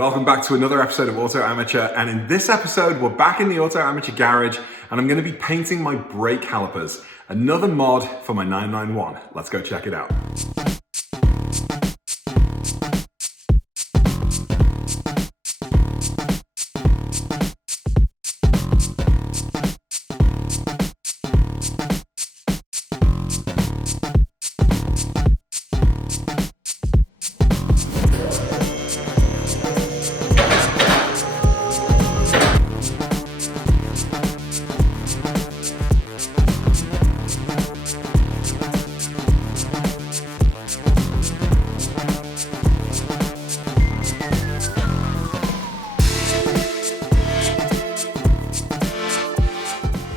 Welcome back to another episode of AutoAmateur, and in this episode we're back in the AutoAmateur garage and I'm going to be painting my brake calipers. Another mod for my 991. Let's go check it out.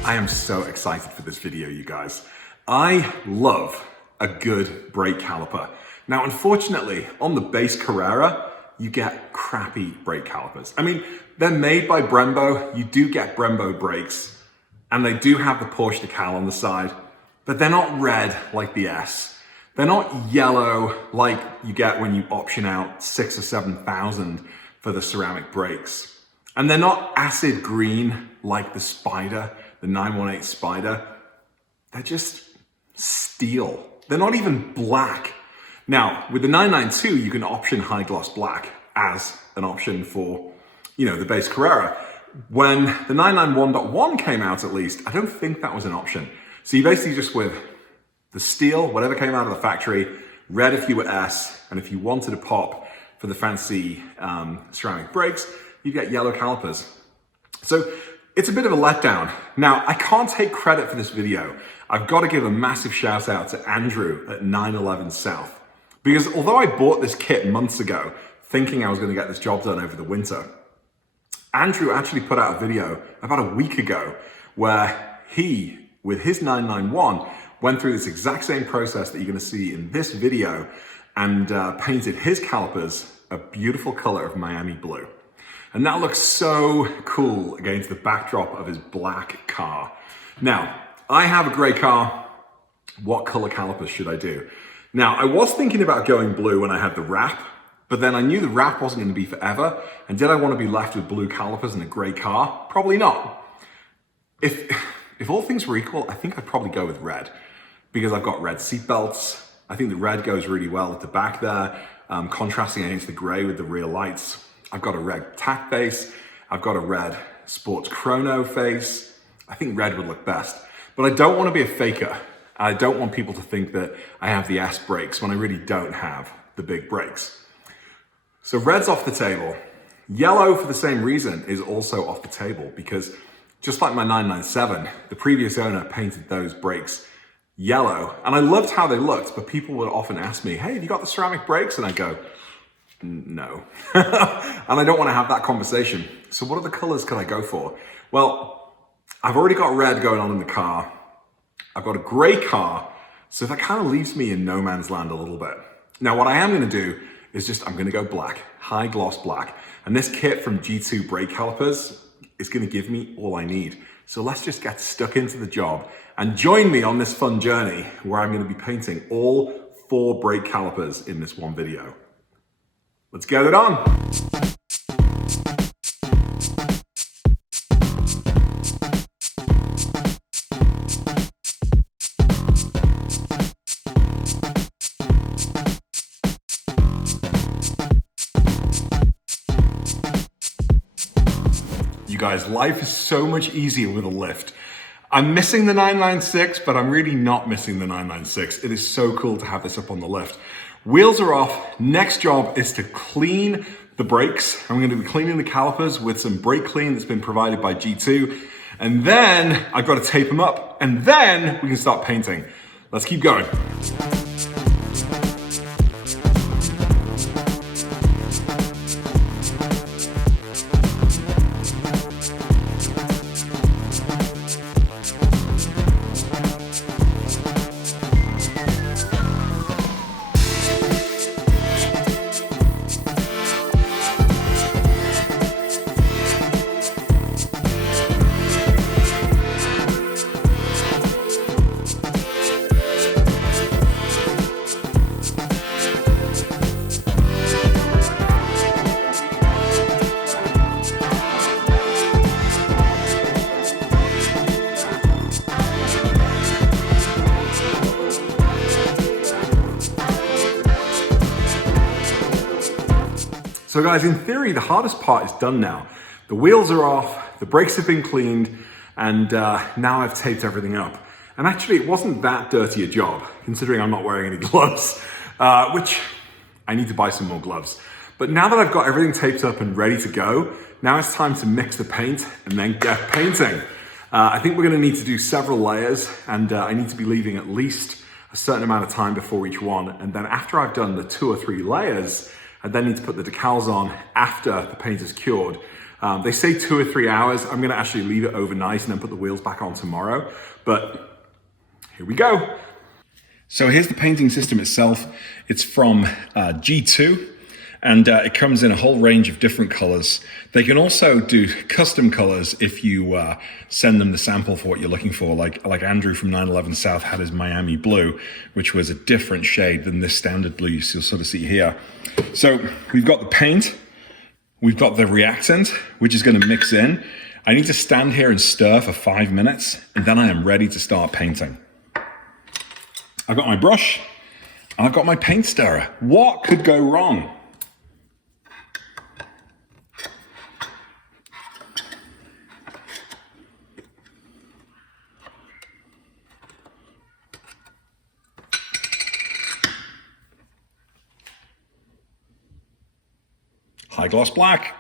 I am so excited for this video, you guys. I love a good brake caliper. Now, unfortunately, on the base Carrera, you get crappy brake calipers. I mean, they're made by Brembo. You do get Brembo brakes, and they do have the Porsche Decal on the side, but they're not red like the S. They're not yellow like you get when you option out 6,000 or 7,000 for the ceramic brakes. And they're not acid green like the Spider, the 918 Spider. They're just steel. They're not even black. Now, with the 992, you can option high gloss black as an option for, the base Carrera. When the 991.1 came out, at least, I don't think that was an option. So you basically just with the steel, whatever came out of the factory, red if you were S, and if you wanted to pop for the fancy ceramic brakes, you get yellow calipers. So it's a bit of a letdown. Now, I can't take credit for this video. I've got to give a massive shout out to Andrew at 911 South. Because although I bought this kit months ago, thinking I was going to get this job done over the winter, Andrew actually put out a video about a week ago where he, with his 991, went through this exact same process that you're going to see in this video and painted his calipers a beautiful color of Miami blue. And that looks so cool against the backdrop of his black car. Now, I have a gray car. What color calipers should I do? Now, I was thinking about going blue when I had the wrap, but then I knew the wrap wasn't going to be forever. And did I want to be left with blue calipers and a gray car? Probably not. If all things were equal, I think I'd probably go with red because I've got red seat belts. I think the red goes really well at the back there, contrasting against the gray with the rear lights. I've got a red tack base. I've got a red sports chrono face. I think red would look best, but I don't want to be a faker. I don't want people to think that I have the S brakes when I really don't have the big brakes. So red's off the table. Yellow, for the same reason, is also off the table because just like my 997, the previous owner painted those brakes yellow, and I loved how they looked, but people would often ask me, hey, have you got the ceramic brakes? And I go, no. And I don't want to have that conversation. So what other colors can I go for? Well, I've already got red going on in the car. I've got a gray car. So that kind of leaves me in no man's land a little bit. Now, what I am going to do is I'm going to go black, high gloss black. And this kit from G2 brake calipers is going to give me all I need. So let's just get stuck into the job and join me on this fun journey where I'm going to be painting all 4 brake calipers in this one video. Let's get it on. You guys, life is so much easier with a lift. I'm missing the 996, but I'm really not missing the 996. It is so cool to have this up on the lift. Wheels are off. Next job is to clean the brakes. I'm going to be cleaning the calipers with some brake clean that's been provided by G2. And then I've got to tape them up. And then we can start painting. Let's keep going. So guys, in theory, the hardest part is done now. The wheels are off, the brakes have been cleaned, and now I've taped everything up. And actually, it wasn't that dirty a job, considering I'm not wearing any gloves, which I need to buy some more gloves. But now that I've got everything taped up and ready to go, now it's time to mix the paint and then get painting. I think we're gonna need to do several layers, and I need to be leaving at least a certain amount of time before each one. And then after I've done the 2 or 3 layers, I then need to put the decals on after the paint is cured. They say 2 or 3 hours. I'm gonna actually leave it overnight and then put the wheels back on tomorrow. But here we go. So here's the painting system itself. It's from G2, and it comes in a whole range of different colors. They can also do custom colors if you send them the sample for what you're looking for. Like Andrew from 911 South had his Miami blue, which was a different shade than this standard blue you'll sort of see here. So we've got the paint, we've got the reactant, which is gonna mix in. I need to stand here and stir for 5 minutes, and then I am ready to start painting. I've got my brush, and I've got my paint stirrer. What could go wrong? High gloss black.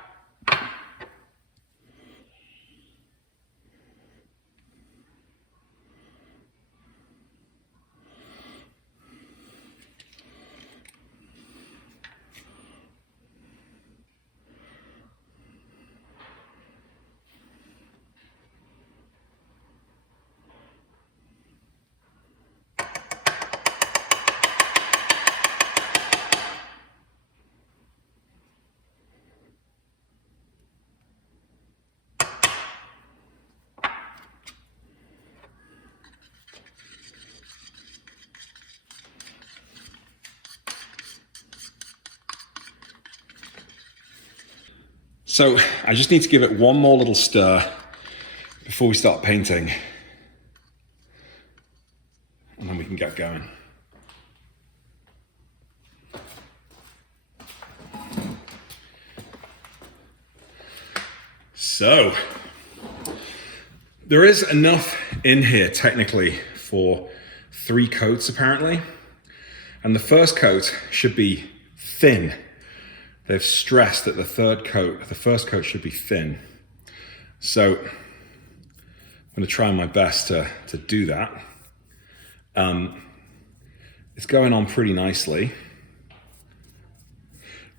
So I just need to give it one more little stir before we start painting, and then we can get going. So there is enough in here technically for 3 coats apparently, and the first coat should be thin. They've stressed that the first coat should be thin. So I'm gonna try my best to do that. It's going on pretty nicely.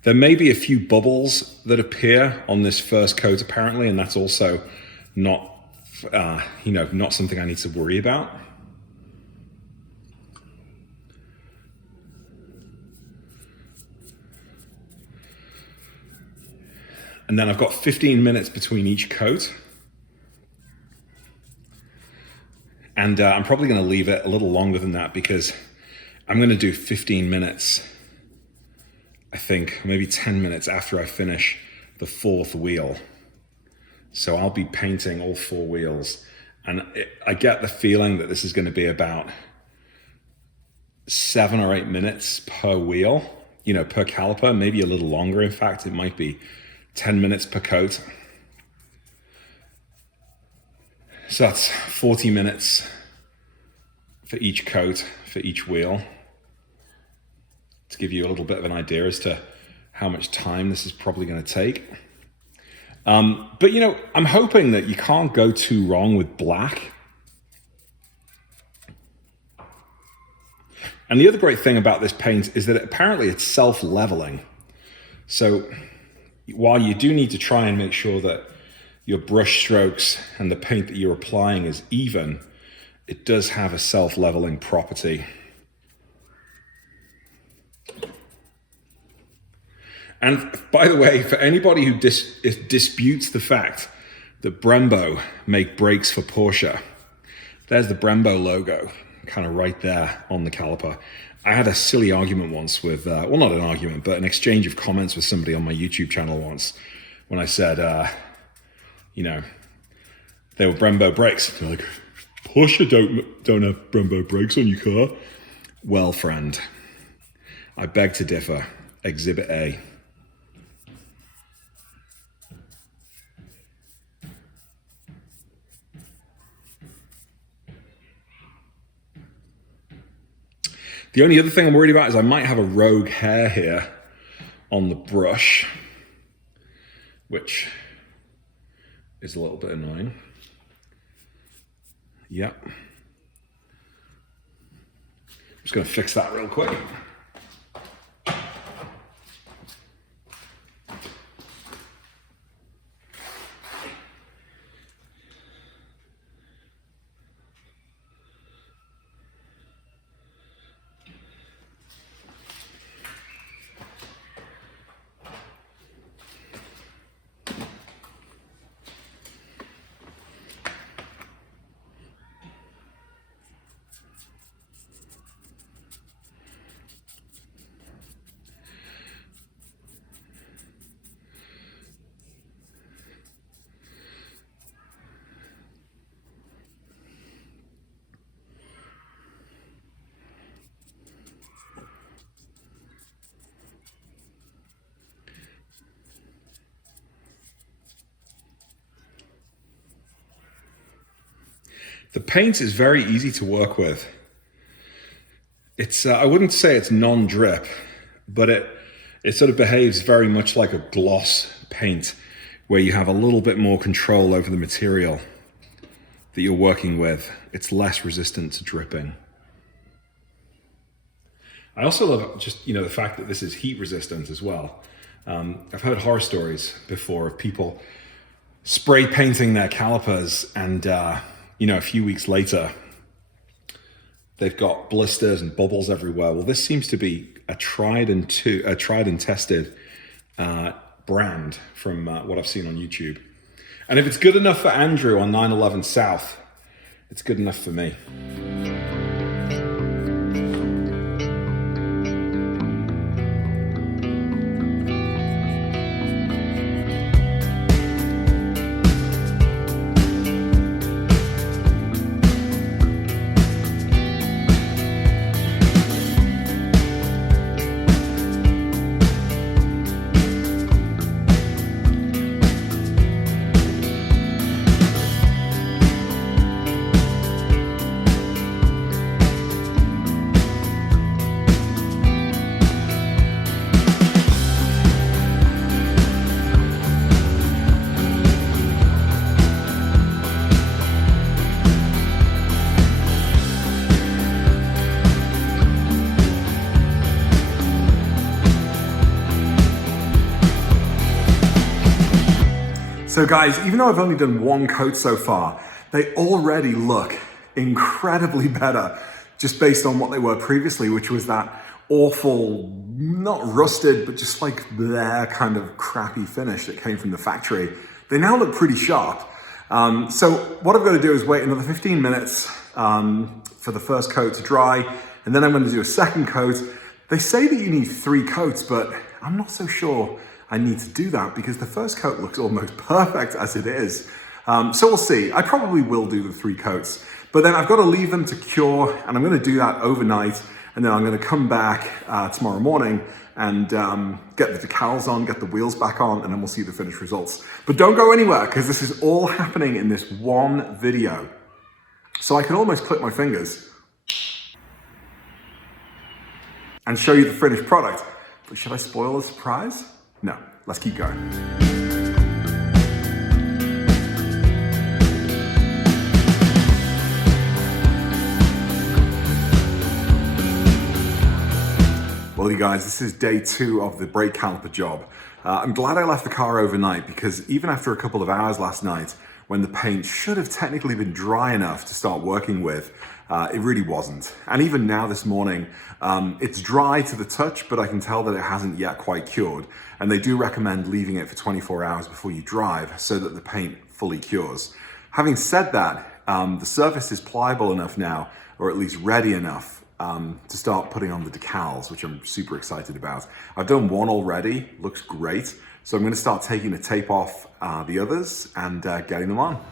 There may be a few bubbles that appear on this first coat apparently, and that's also not, not something I need to worry about. And then I've got 15 minutes between each coat. And I'm probably gonna leave it a little longer than that because I'm gonna do 15 minutes, I think, maybe 10 minutes after I finish the 4th wheel. So I'll be painting all 4 wheels. And I get the feeling that this is gonna be about 7 or 8 minutes per wheel, per caliper, maybe a little longer. In fact, it might be 10 minutes per coat. So that's 40 minutes for each coat, for each wheel, to give you a little bit of an idea as to how much time this is probably going to take. But I'm hoping that you can't go too wrong with black. And the other great thing about this paint is that apparently it's self-leveling. So while you do need to try and make sure that your brush strokes and the paint that you're applying is even, it does have a self-leveling property. And by the way, for anybody who disputes the fact that Brembo make brakes for Porsche, there's the Brembo logo, kind of right there on the caliper. I had a silly argument once with, well, not an argument, but an exchange of comments with somebody on my YouTube channel once when I said, they were Brembo brakes. They're like, Porsche don't have Brembo brakes on your car. Well, friend, I beg to differ. Exhibit A. The only other thing I'm worried about is I might have a rogue hair here on the brush, which is a little bit annoying. Yep. I'm just gonna fix that real quick. The paint is very easy to work with. It's, I wouldn't say it's non-drip, but it sort of behaves very much like a gloss paint, where you have a little bit more control over the material that you're working with. It's less resistant to dripping. I also love just, the fact that this is heat resistant as well. I've heard horror stories before of people spray painting their calipers and, a few weeks later, they've got blisters and bubbles everywhere. Well, this seems to be a tried and tested brand from what I've seen on YouTube. And if it's good enough for Andrew on 911 South, it's good enough for me. So guys, even though I've only done one coat so far, they already look incredibly better just based on what they were previously, which was that awful, not rusted, but just like their kind of crappy finish that came from the factory. They now look pretty sharp. So what I've got to do is wait another 15 minutes for the first coat to dry, and then I'm going to do a second coat. They say that you need 3 coats, but I'm not so sure I need to do that because the first coat looks almost perfect as it is. So we'll see. I probably will do the 3 coats, but then I've got to leave them to cure, and I'm going to do that overnight, and then I'm going to come back tomorrow morning and get the decals on, get the wheels back on, and then we'll see the finished results. But don't go anywhere because this is all happening in this one video. So I can almost click my fingers and show you the finished product. But should I spoil the surprise? No, let's keep going. Well, you guys, this is day 2 of the brake caliper job. I'm glad I left the car overnight because even after a couple of hours last night, when the paint should have technically been dry enough to start working with, it really wasn't. And even now this morning, it's dry to the touch, but I can tell that it hasn't yet quite cured. And they do recommend leaving it for 24 hours before you drive so that the paint fully cures. Having said that, the surface is pliable enough now, or at least ready enough to start putting on the decals, which I'm super excited about. I've done one already, looks great. So I'm going to start taking the tape off the others and getting them on.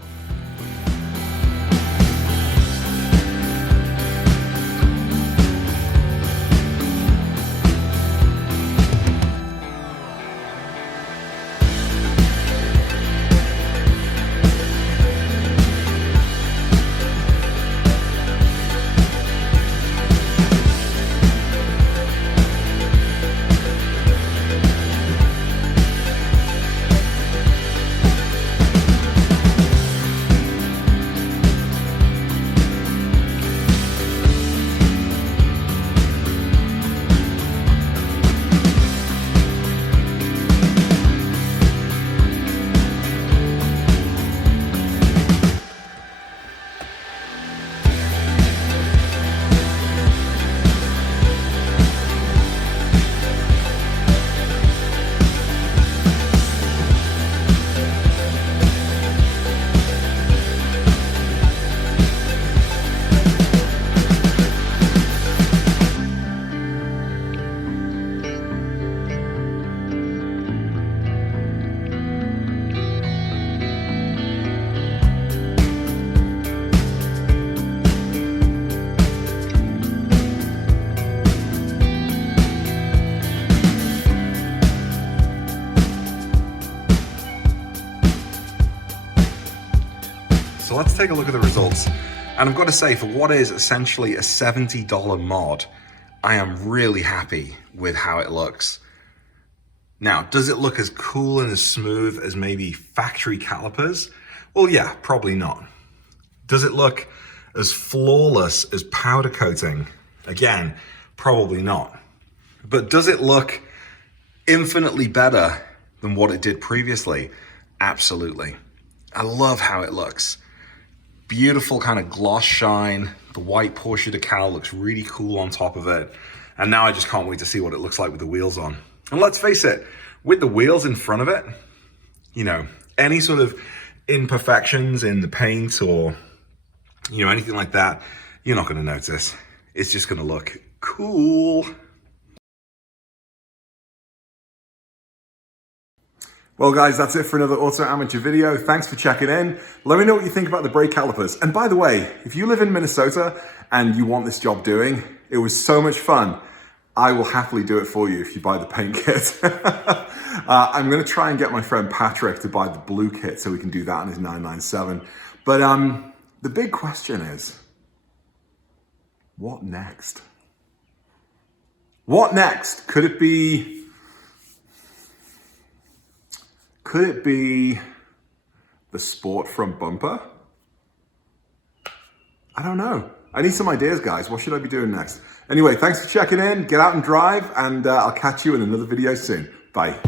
So let's take a look at the results. And I've got to say, for what is essentially a $70 mod, I am really happy with how it looks. Now, does it look as cool and as smooth as maybe factory calipers? Well, yeah, probably not. Does it look as flawless as powder coating? Again, probably not. But does it look infinitely better than what it did previously? Absolutely. I love how it looks. Beautiful kind of gloss shine. The white Porsche Decal looks really cool on top of it. And now I just can't wait to see what it looks like with the wheels on. And let's face it, with the wheels in front of it, you know, any sort of imperfections in the paint or, you know, anything like that, you're not going to notice. It's just going to look cool. Well guys, that's it for another AutoAmateur video. Thanks for checking in. Let me know what you think about the brake calipers. And by the way, if you live in Minnesota and you want this job doing, it was so much fun. I will happily do it for you if you buy the paint kit. I'm gonna try and get my friend Patrick to buy the blue kit so we can do that on his 997. But the big question is, what next? What next? Could it be the sport front bumper? I don't know. I need some ideas, guys. What should I be doing next? Anyway, thanks for checking in. Get out and drive, and I'll catch you in another video soon. Bye.